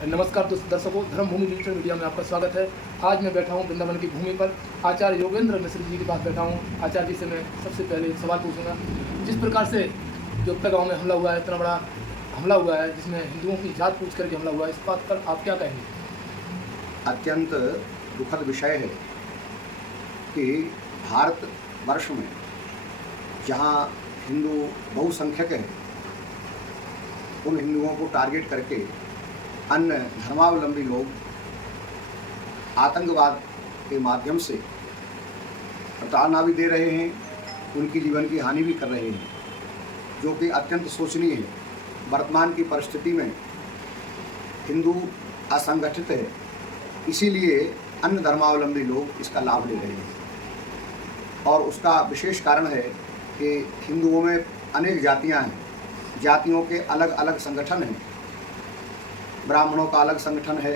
नमस्कार दर्शकों, धर्मभूमि digital media में आपका स्वागत है। आज मैं बैठा हूँ वृंदावन की भूमि पर। आचार्य योगेंद्र मिश्र जी के पास बैठा हूँ। आचार्य जी से मैं सबसे पहले एक सवाल पूछूंगा। जिस प्रकार से जोगता गाँव में हमला हुआ है, इतना बड़ा हमला हुआ है जिसमें हिंदुओं की जात पूछ करके हमला हुआ है, इस बात पर आप क्या कहेंगे? अत्यंत दुखद विषय है कि भारत वर्ष में जहाँ हिंदू बहुसंख्यक हैं, उन हिंदुओं को टारगेट करके अन्य धर्मावलंबी लोग आतंकवाद के माध्यम से प्रताड़ना भी दे रहे हैं, उनकी जीवन की हानि भी कर रहे हैं, जो कि अत्यंत शोचनीय है। वर्तमान की परिस्थिति में हिंदू असंगठित है, इसीलिए अन्य धर्मावलंबी लोग इसका लाभ ले रहे हैं। और उसका विशेष कारण है कि हिंदुओं में अनेक जातियां हैं, जातियों के अलग अलग संगठन हैं। ब्राह्मणों का अलग संगठन है,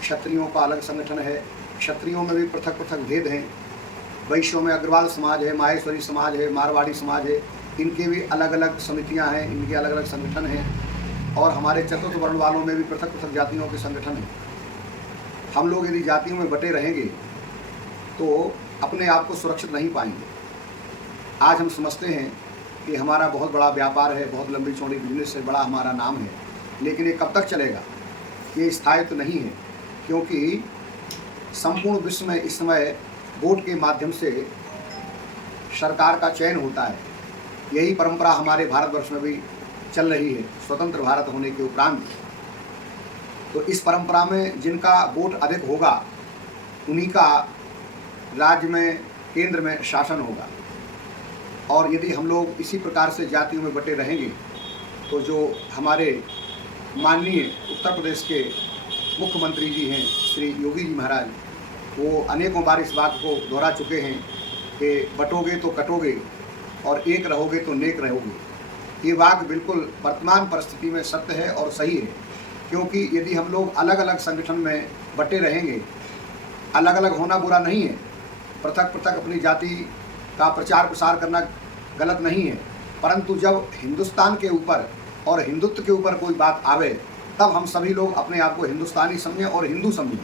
क्षत्रियों का अलग संगठन है, क्षत्रियों में भी पृथक पृथक भेद हैं। वैश्यों में अग्रवाल समाज है, माहेश्वरी समाज है, मारवाड़ी समाज है, इनके भी अलग अलग समितियां हैं, इनके अलग अलग संगठन हैं। और हमारे चतुर्थ वर्ण वालों में भी पृथक पृथक जातियों के संगठन हैं। हम लोग यदि जातियों में बटे रहेंगे तो अपने आप को सुरक्षित नहीं पाएंगे। आज हम समझते हैं कि हमारा बहुत बड़ा व्यापार है, बहुत लंबी चौड़ी बिजनेस है, बड़ा हमारा नाम है, लेकिन ये कब तक चलेगा? ये स्थायी तो नहीं है, क्योंकि संपूर्ण विश्व में इस समय वोट के माध्यम से सरकार का चयन होता है। यही परंपरा हमारे भारतवर्ष में भी चल रही है, स्वतंत्र भारत होने के उपरांत। तो इस परंपरा में जिनका वोट अधिक होगा, उन्हीं का राज्य में, केंद्र में शासन होगा। और यदि हम लोग इसी प्रकार से जातियों में बटे रहेंगे तो जो हमारे माननीय उत्तर प्रदेश के मुख्यमंत्री जी हैं, श्री योगी जी महाराज, वो अनेकों बार इस बात को दोहरा चुके हैं कि बटोगे तो कटोगे और एक रहोगे तो नेक रहोगे। ये वाक्य बिल्कुल वर्तमान परिस्थिति में सत्य है और सही है, क्योंकि यदि हम लोग अलग अलग संगठन में बटे रहेंगे, अलग अलग होना बुरा नहीं है, पृथक पृथक अपनी जाति का प्रचार प्रसार करना गलत नहीं है, परंतु जब हिंदुस्तान के ऊपर और हिंदुत्व के ऊपर कोई बात आवे, तब हम सभी लोग अपने आप को हिंदुस्तानी समझें और हिंदू समझें।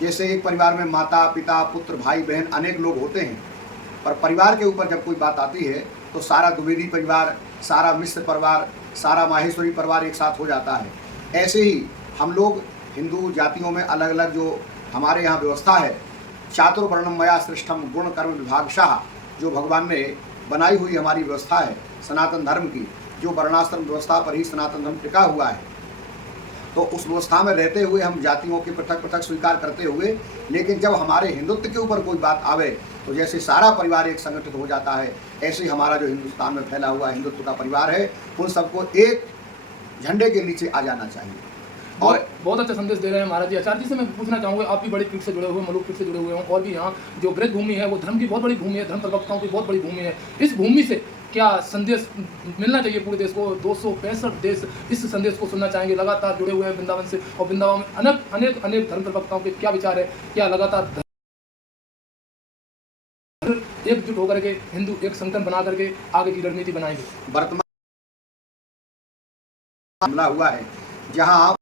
जैसे एक परिवार में माता पिता पुत्र भाई बहन अनेक लोग होते हैं, पर परिवार के ऊपर जब कोई बात आती है तो सारा द्विवेदी परिवार, सारा मिश्र परिवार, सारा माहेश्वरी परिवार एक साथ हो जाता है। ऐसे ही हम लोग हिंदू जातियों में अलग अलग जो हमारे यहाँ व्यवस्था है, चातुर्वर्णम मया सृष्टम गुण कर्म विभागशाह, जो भगवान ने बनाई हुई हमारी व्यवस्था है सनातन धर्म की, जो वर्णाश्रम व्यवस्था पर ही सनातन धर्म टिका हुआ है। तो उस व्यवस्था में रहते हुए हम जातियों के पृथक पृथक स्वीकार करते हुए, लेकिन जब हमारे हिंदुत्व के ऊपर कोई बात आवे तो जैसे सारा परिवार एक संगठित हो जाता है, ऐसे ही हमारा जो हिंदुस्तान में फैला हुआ हिंदुत्व का परिवार है, उन सबको एक झंडे के नीचे आ जाना चाहिए। और बहुत अच्छा संदेश दे रहे हैं महाराज जी। आचार्य जी से मैं पूछना चाहूँगा, आप भी बड़ी पीठ से जुड़े हुए, मलुक पीठ से जुड़े हुए हैं, और भी यहाँ जो ब्रज भूमि है वो धर्म की बहुत बड़ी भूमि है, धर्म प्रवक्ताओं की बहुत बड़ी भूमि है। इस भूमि से क्या संदेश मिलना चाहिए पूरे देश को? 265 देश इस संदेश को सुनना चाहेंगे। लगातार जुड़े हुए हैं वृंदावन से, और वृंदावन में अनेक धर्म प्रवक्ताओं के क्या विचार है? क्या लगातार एकजुट होकर के हिंदू एक संगठन बना करके आगे की रणनीति बनाएंगे? वर्तमान हमला हुआ है, जहाँ